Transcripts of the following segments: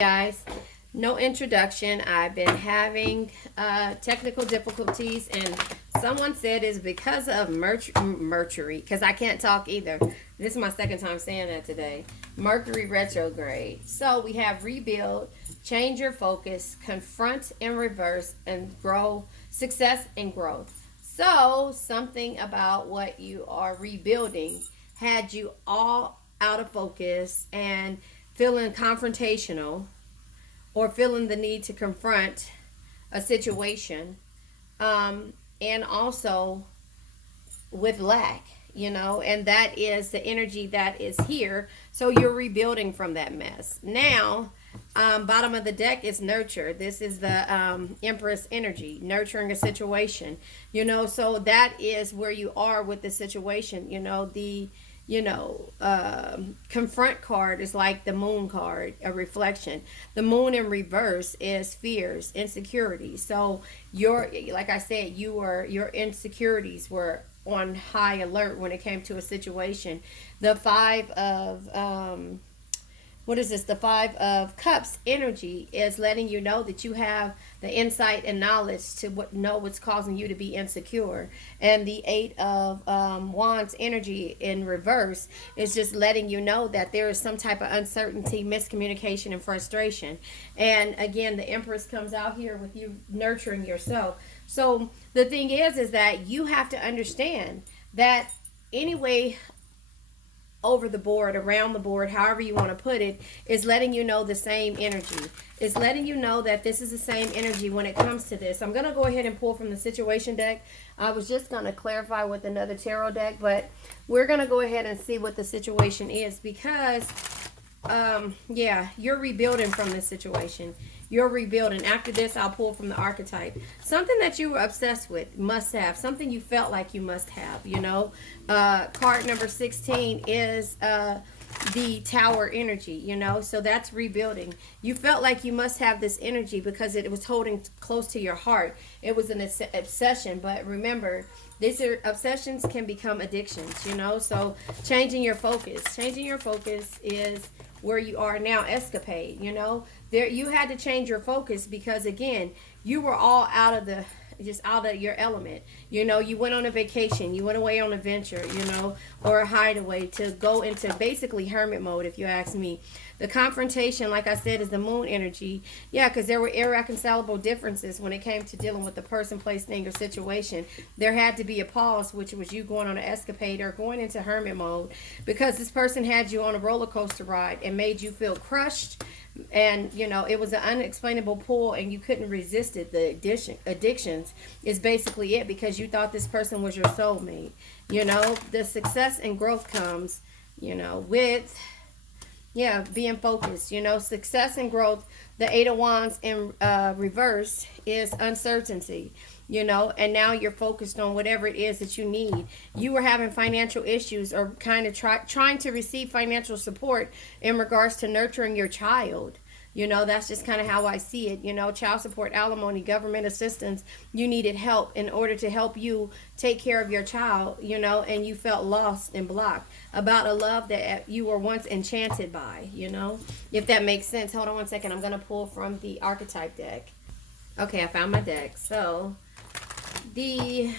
Guys, no introduction. I've been having technical difficulties, and someone said it's because of Mercury, because I can't talk either. This is my second time saying that today. Mercury retrograde. So we have rebuild, change your focus, confront and reverse, and grow, success and growth. So something about what you are rebuilding had you all out of focus and feeling confrontational or feeling the need to confront a situation, and also with lack, and that is the energy that is here. So you're rebuilding from that mess. Now, bottom of the deck is nurture. This is the Empress energy, nurturing a situation, so that is where you are with the situation. The confront card is like the moon card, a reflection. The moon in reverse is fears, insecurities. So like I said, your insecurities were on high alert when it came to a situation. The five of what is this? The Five of Cups energy is letting you know that you have the insight and knowledge to know what's causing you to be insecure. And the Eight of Wands energy in reverse is just letting you know that there is some type of uncertainty, miscommunication, and frustration. And again, the Empress comes out here with you nurturing yourself. So the thing is that you have to understand that anyway, over the board, around the board, however you want to put it, is letting you know the same energy. It's letting you know that this is the same energy when it comes to this. I'm going to go ahead and pull from the situation deck. I was just going to clarify with another tarot deck, but we're going to go ahead and see what the situation is because, yeah, you're rebuilding from this situation. You're rebuilding. After this, I'll pull from the archetype. Something that you were obsessed with, must have. Something you felt like you must have, Card number 16 is the Tower energy, So that's rebuilding. You felt like you must have this energy because it was holding close to your heart. It was an obsession. But remember, these obsessions can become addictions, So changing your focus. Changing your focus is where you are now. Escapade, there you had to change your focus because again, you were all out of your element. You went on a vacation, you went away on a venture, or a hideaway to go into basically hermit mode, if you ask me. The confrontation, like I said, is the moon energy. Yeah, because there were irreconcilable differences when it came to dealing with the person, place, thing, or situation. There had to be a pause, which was you going on an escapade or going into hermit mode because this person had you on a roller coaster ride and made you feel crushed. And it was an unexplainable pull and you couldn't resist it. The addictions is basically it because you thought this person was your soulmate. The success and growth comes with being focused. Success and growth. The Eight of Wands in reverse is uncertainty. And now you're focused on whatever it is that you need. You were having financial issues or kind of trying to receive financial support in regards to nurturing your child. That's just kind of how I see it. Child support, alimony, government assistance. You needed help in order to help you take care of your child, and you felt lost and blocked about a love that you were once enchanted by, if that makes sense. Hold on one second. I'm going to pull from the archetype deck. Okay, I found my deck. So the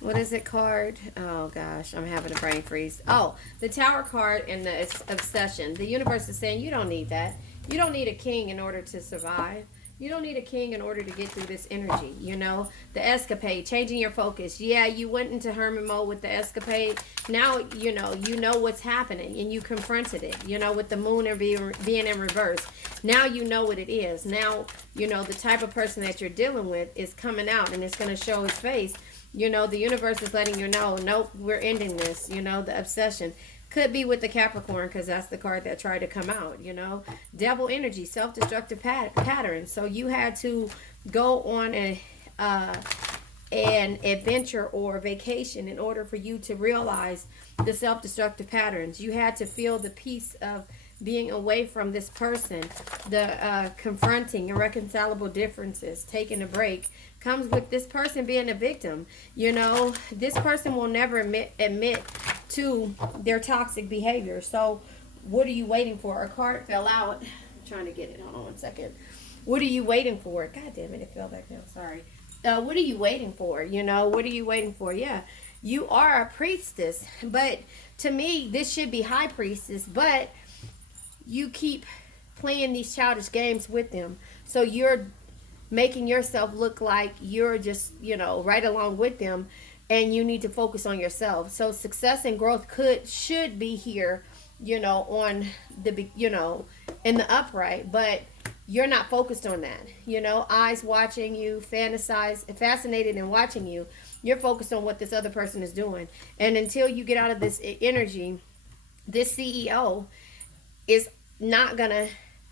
what is it card? Oh gosh, I'm having a brain freeze. Oh, the Tower card and the obsession. The universe is saying you don't need that. You don't need a king in order to survive. You don't need a king in order to get through this energy. The escapade, changing your focus. Yeah, you went into hermit mode with the escapade. Now you know what's happening and you confronted it, with the moon and being in reverse. Now you know what it is. Now the type of person that you're dealing with is coming out and it's going to show its face. The universe is letting you know, nope, we're ending this. The obsession could be with the Capricorn because that's the card that tried to come out. Devil energy, self-destructive patterns. So you had to go on an adventure or vacation in order for you to realize the self-destructive patterns. You had to feel the peace of being away from this person, the confronting irreconcilable differences, taking a break, comes with this person being a victim. This person will never admit to their toxic behavior. So What are you waiting for? A card fell out. I'm trying to get it. Hold on one second. What are you waiting for? God damn it, it fell back down. Sorry. What are you waiting for? You know, what are you waiting for? Yeah, you are a priestess. But to me, this should be high priestess. But you keep playing these childish games with them. So you're making yourself look like you're just, you know, right along with them, and you need to focus on yourself. So success and growth should be here, you know, on the, you know, in the upright, but you're not focused on that. You know, eyes watching you, fascinated and watching you. You're focused on what this other person is doing. And until you get out of this energy, this CEO is not gonna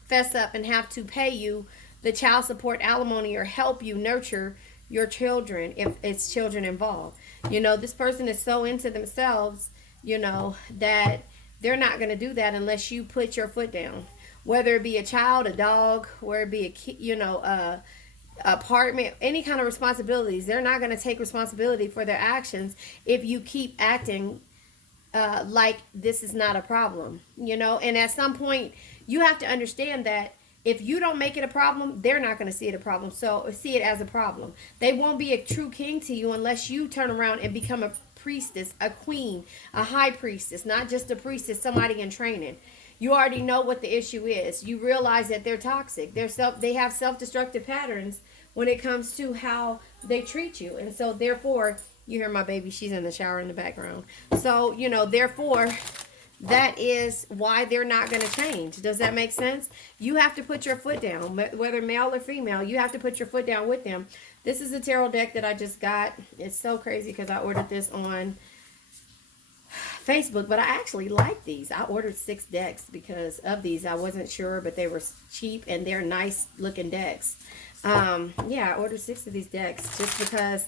fess up and have to pay you the child support, alimony, or help you nurture your children if it's children involved. You know, this person is so into themselves, you know, that they're not going to do that unless you put your foot down. Whether it be a child, a dog, whether it be a kid, you know, apartment, any kind of responsibilities, they're not going to take responsibility for their actions if you keep acting like this is not a problem, you know. And at some point, you have to understand that if you don't make it a problem, they're not going to see it a problem. So see it as a problem. They won't be a true king to you unless you turn around and become a priestess, a queen, a high priestess, not just a priestess, somebody in training. You already know what the issue is. You realize that they're toxic. They have self-destructive patterns when it comes to how they treat you. And so therefore, you hear my baby, she's in the shower in the background. So, you know, therefore, that is why they're not going to change. Does that make sense? You have to put your foot down, whether male or female. You have to put your foot down with them. This is a tarot deck that I just got. It's so crazy because I ordered this on Facebook, but I actually like these. I ordered 6 decks because of these. I wasn't sure, but they were cheap and they're nice looking decks. Yeah, I ordered 6 of these decks just because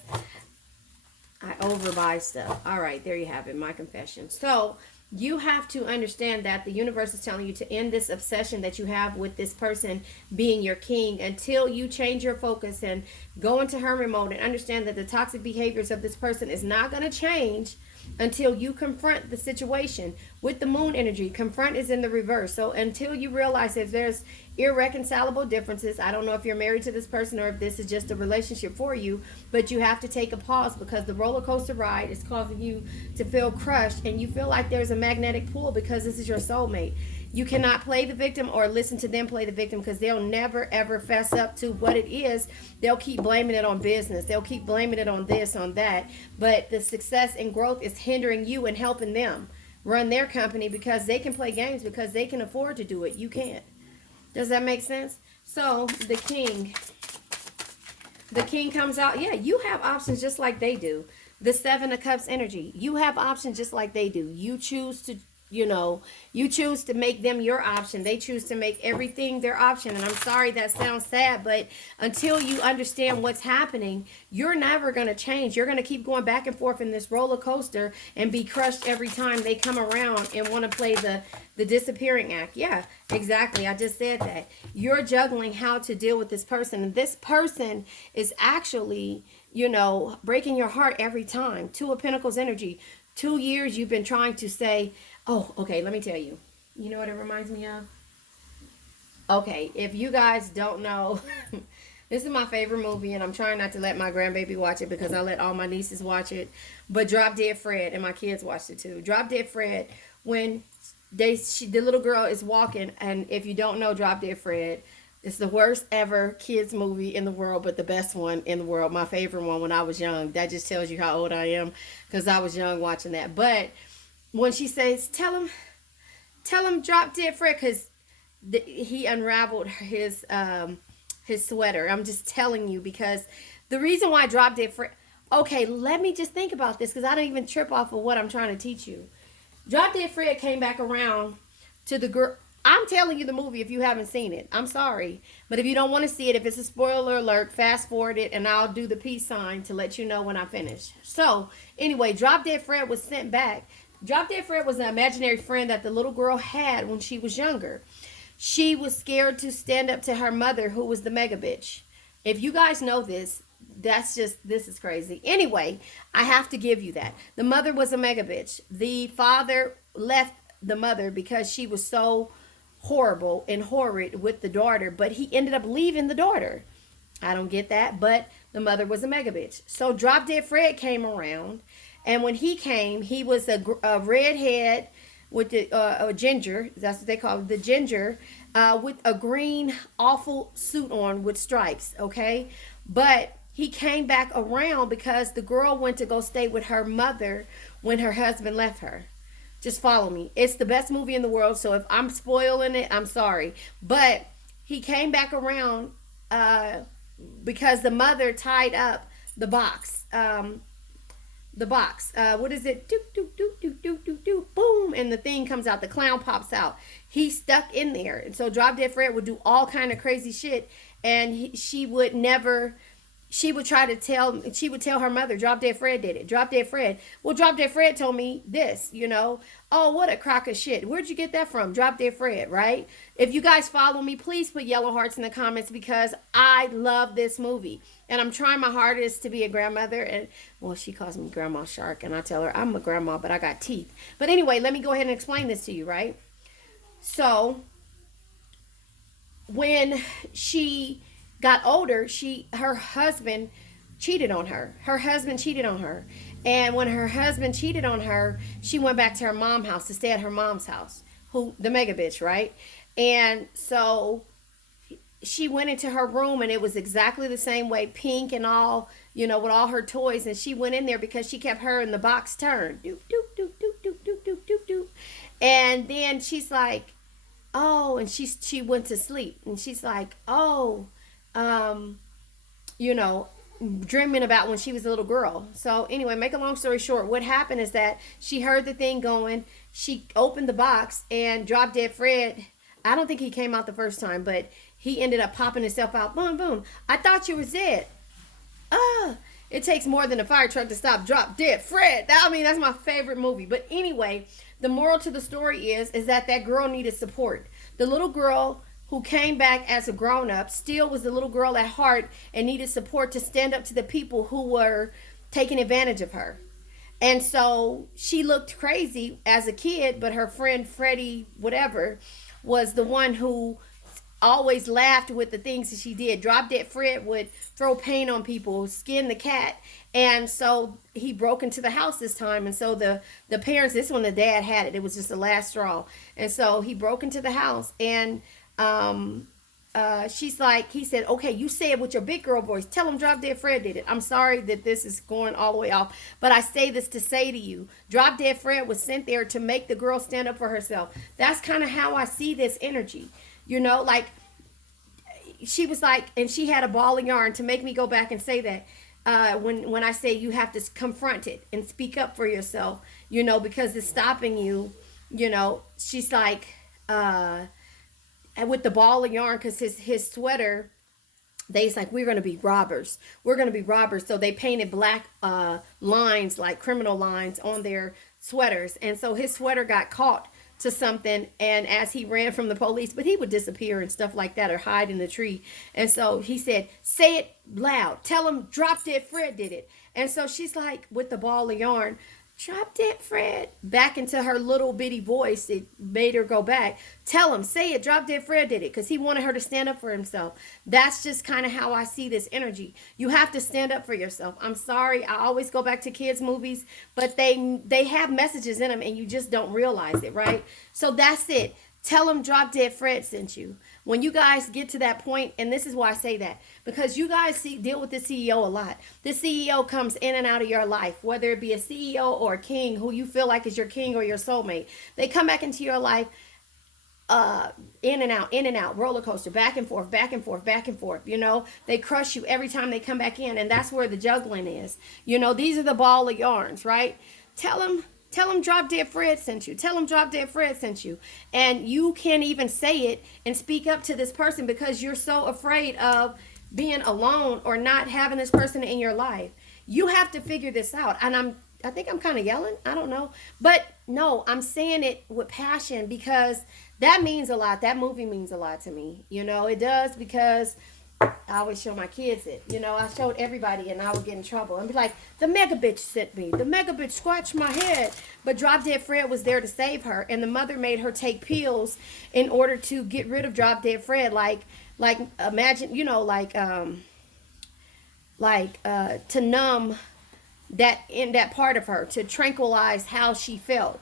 I overbuy stuff. All right, there you have it, my confession. So you have to understand that the universe is telling you to end this obsession that you have with this person being your king until you change your focus and go into hermit mode and understand that the toxic behaviors of this person is not going to change until you confront the situation. With the moon energy, confront is in the reverse. So until you realize that there's irreconcilable differences, I don't know if you're married to this person or if this is just a relationship for you, but you have to take a pause because the roller coaster ride is causing you to feel crushed and you feel like there's a magnetic pull because this is your soulmate. You cannot play the victim or listen to them play the victim because they'll never ever fess up to what it is. They'll keep blaming it on business. They'll keep blaming it on this, on that. But the success and growth is hindering you and helping them run their company because they can play games because they can afford to do it. You can't. Does that make sense? So the king comes out. Yeah, you have options just like they do. The 7 of Cups energy. You have options just like they do. You choose to, you know, you choose to make them your option. They choose to make everything their option. And I'm sorry that sounds sad, but until you understand what's happening, you're never going to change. You're going to keep going back and forth in this roller coaster and be crushed every time they come around and want to play the disappearing act. Yeah, exactly. I just said that. You're juggling how to deal with this person. And this person is actually, you know, breaking your heart every time. 2 of Pentacles energy. 2 years you've been trying to say, oh, okay, let me tell you. You know what it reminds me of? Okay, if you guys don't know, this is my favorite movie, and I'm trying not to let my grandbaby watch it because I let all my nieces watch it. But Drop Dead Fred, and my kids watched it too. Drop Dead Fred, when the little girl is walking, and if you don't know Drop Dead Fred, it's the worst ever kids movie in the world, but the best one in the world. My favorite one when I was young. That just tells you how old I am because I was young watching that. But when she says, tell him Drop Dead Fred, because he unraveled his sweater. I'm just telling you because the reason why Drop Dead Fred. Okay, let me just think about this because I don't even trip off of what I'm trying to teach you. Drop Dead Fred came back around to the girl. I'm telling you the movie if you haven't seen it. I'm sorry. But if you don't want to see it, if it's a spoiler alert, fast forward it and I'll do the peace sign to let you know when I finish. So, anyway, Drop Dead Fred was sent back. Drop Dead Fred was an imaginary friend that the little girl had when she was younger. She was scared to stand up to her mother, who was the mega bitch. If you guys know this, this is crazy. Anyway, I have to give you that. The mother was a mega bitch. The father left the mother because she was so horrible and horrid with the daughter, but he ended up leaving the daughter. I don't get that, but the mother was a mega bitch. So Drop Dead Fred came around, and when he came, he was a redhead with the a ginger. That's what they call it, the ginger, with a green awful suit on with stripes. Okay, but he came back around because the girl went to go stay with her mother when her husband left her. Just follow me. It's the best movie in the world. So if I'm spoiling it, I'm sorry. But he came back around because the mother tied up the box. The box. What is it? Doop, doop, doop, doop, doop, doop, doop, boom. And the thing comes out. The clown pops out. He's stuck in there. And so Drop Dead Fred would do all kind of crazy shit. And she would never... She would tell her mother, Drop Dead Fred did it. Drop Dead Fred. Well, Drop Dead Fred told me this, Oh, what a crock of shit. Where'd you get that from? Drop Dead Fred, right? If you guys follow me, please put yellow hearts in the comments because I love this movie. And I'm trying my hardest to be a grandmother. And, well, she calls me Grandma Shark. And I tell her, I'm a grandma, but I got teeth. But anyway, let me go ahead and explain this to you, right? So, when she got older, her husband cheated on her. Her husband cheated on her. And when her husband cheated on her, she went back to her mom's house to stay at her mom's house. The mega bitch, right? And so she went into her room and it was exactly the same way, pink and all, with all her toys. And she went in there because she kept her in the box turned. Doop, doop, doop, doop, doop, doop, doop, doop, doop. And then she's like, oh, and she went to sleep. And she's like, oh, dreaming about when she was a little girl. So anyway, make a long story short, what happened is that she heard the thing going, she opened the box, and Drop Dead Fred, I don't think he came out the first time, but he ended up popping himself out. Boom, boom. I thought you was dead. It takes more than a fire truck to stop Drop Dead Fred. That's my favorite movie. But anyway, the moral to the story is that girl needed support. The little girl who came back as a grown-up still was a little girl at heart and needed support to stand up to the people who were taking advantage of her. And so she looked crazy as a kid, but her friend Freddie whatever was the one who always laughed with the things that she did. Drop Dead Fred would throw paint on people, skin the cat. And so he broke into the house this time. And so the parents, this one the dad had it. It was just the last straw. And so he broke into the house, and she's like, he said, okay, you say it with your big girl voice. Tell him Drop Dead Fred did it. I'm sorry that this is going all the way off, but I say this to say to you, Drop Dead Fred was sent there to make the girl stand up for herself. That's kind of how I see this energy. Like she was like, and she had a ball of yarn to make me go back and say that. When I say you have to confront it and speak up for yourself, because it's stopping you, she's like, and with the ball of yarn, because his sweater, they's like, we're going to be robbers. We're going to be robbers. So they painted black lines, like criminal lines, on their sweaters. And so his sweater got caught to something, and as he ran from the police, but he would disappear and stuff like that or hide in the tree. And so he said, say it loud. Tell him Drop Dead Fred did it. And so she's like, with the ball of yarn, Drop Dead Fred, back into her little bitty voice. It made her go back. Tell him, say it, Drop Dead Fred did it, because he wanted her to stand up for himself. That's just kind of how I see this energy. You have to stand up for yourself. I'm sorry, I always go back to kids' movies, but they have messages in them, and you just don't realize it, right? So that's it. Tell them Drop Dead Fred sent you. When you guys get to that point, and this is why I say that, because you guys deal with the CEO a lot. The CEO comes in and out of your life, whether it be a CEO or a king who you feel like is your king or your soulmate. They come back into your life in and out, roller coaster, back and forth, back and forth, back and forth. They crush you every time they come back in, and that's where the juggling is. These are the ball of yarns, right? Tell them Drop Dead Fred sent you. Tell them Drop Dead Fred sent you. And you can't even say it and speak up to this person because you're so afraid of being alone or not having this person in your life. You have to figure this out. And I think I'm kind of yelling. I don't know. But no, I'm saying it with passion because that means a lot. That movie means a lot to me. It does, because I always show my kids it. You know, I showed everybody and I would get in trouble and be like, the mega bitch sent me. The mega bitch scratched my head. But Drop Dead Fred was there to save her. And the mother made her take pills in order to get rid of Drop Dead Fred. Like imagine, you know, to numb that in that part of her, to tranquilize how she felt,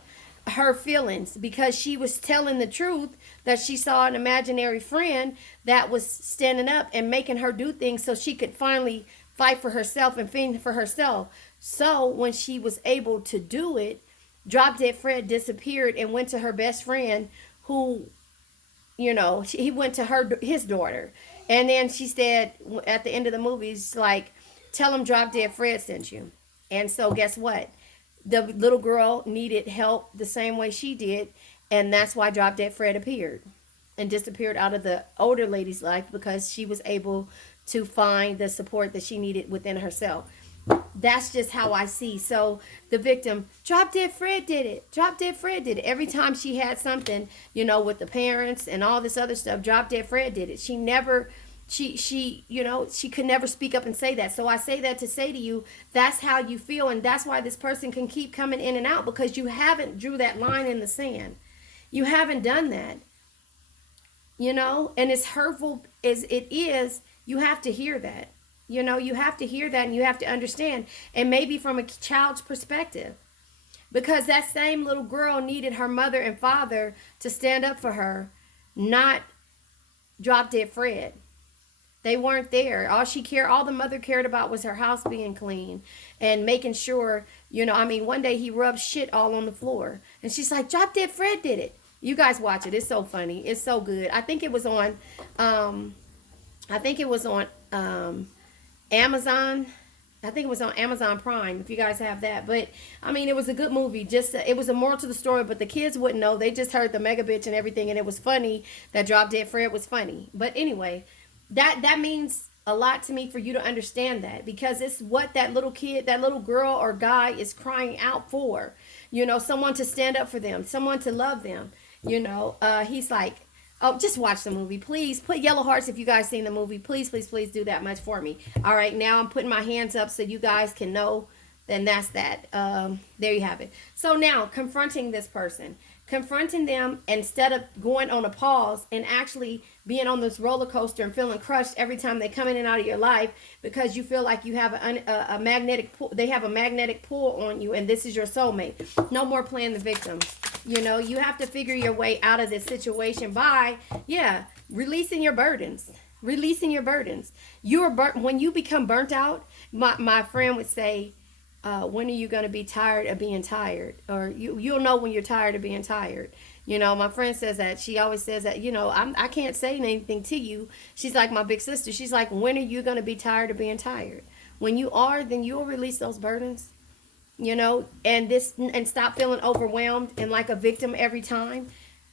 her feelings, because she was telling the truth that she saw an imaginary friend that was standing up and making her do things so she could finally fight for herself and fend for herself. So when she was able to do it, Drop Dead Fred disappeared and went to her best friend, who, you know, he went to his daughter. And then she said at the end of the movie, it's like, tell him Drop Dead Fred sent you. And so guess what? The little girl needed help the same way she did, and that's why Drop Dead Fred appeared and disappeared out of the older lady's life, because she was able to find the support that she needed within herself. That's just how I see. So the victim, Drop Dead Fred did it. Drop Dead Fred did it. Every time she had something, you know, with the parents and all this other stuff, Drop Dead Fred did it. She never, you know, she could never speak up and say that. So I say that to say to you, that's how you feel, and that's why this person can keep coming in and out, because you haven't drew that line in the sand. You haven't done that. You know, and as hurtful as it is, you have to hear that. You know, you have to hear that and you have to understand. And maybe from a child's perspective. Because that same little girl needed her mother and father to stand up for her, not Drop Dead Fred. They weren't there. All the mother cared about was her house being clean and making sure, you know, I mean, one day he rubbed shit all on the floor. And she's like, Drop Dead Fred did it. You guys watch it. It's so funny. It's so good. I think it was on, Amazon. I think it was on Amazon Prime, if you guys have that. But I mean, it was a good movie. Just it was a moral to the story, but the kids wouldn't know. They just heard the mega bitch and everything, and it was funny that Drop Dead Fred was funny. But anyway, that means a lot to me for you to understand that, because it's what that little kid, that little girl or guy is crying out for. You know, someone to stand up for them, someone to love them. You know, he's like, oh, just watch the movie. Please put yellow hearts if you guys seen the movie. Please, please, please do that much for me. All right, now I'm putting my hands up so you guys can know. Then that's that. There you have it. So now, confronting this person. Confronting them instead of going on a pause and actually being on this roller coaster and feeling crushed every time they come in and out of your life, because you feel like you have a magnetic pull. They have a magnetic pull on you, and this is your soulmate. No more playing the victim. You know, you have to figure your way out of this situation by, releasing your burdens. Releasing your burdens. When you become burnt out, my friend would say, when are you going to be tired of being tired? Or you'll know when you're tired of being tired. You know, my friend says that. She always says that, you know, I can't say anything to you. She's like my big sister. She's like, when are you going to be tired of being tired? When you are, then you'll release those burdens. You know, and stop feeling overwhelmed and like a victim every time.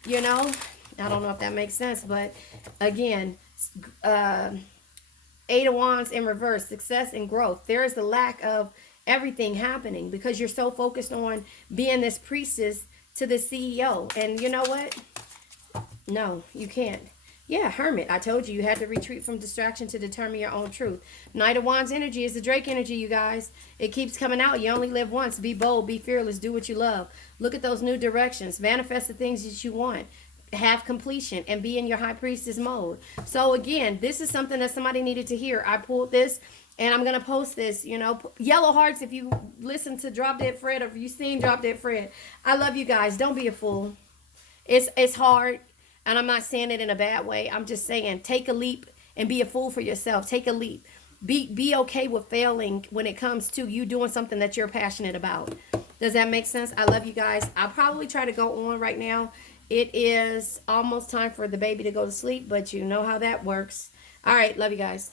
You know, I don't know if that makes sense, but again, Eight of Wands in reverse, success and growth. There is the lack of everything happening because you're so focused on being this priestess to the CEO. And you know what? No, you can't. Yeah, Hermit. I told you had to retreat from distraction to determine your own truth. Knight of Wands energy is the Drake energy, you guys. It keeps coming out. You only live once. Be bold. Be fearless. Do what you love. Look at those new directions. Manifest the things that you want. Have completion and be in your high priestess mode. So again, this is something that somebody needed to hear. I pulled this and I'm going to post this, you know. Yellow hearts if you listen to Drop Dead Fred or if you've seen Drop Dead Fred. I love you guys. Don't be a fool. It's hard. And I'm not saying it in a bad way. I'm just saying take a leap and be a fool for yourself. Take a leap. Be okay with failing when it comes to you doing something that you're passionate about. Does that make sense? I love you guys. I'll probably try to go on right now. It is almost time for the baby to go to sleep, but you know how that works. All right. Love you guys.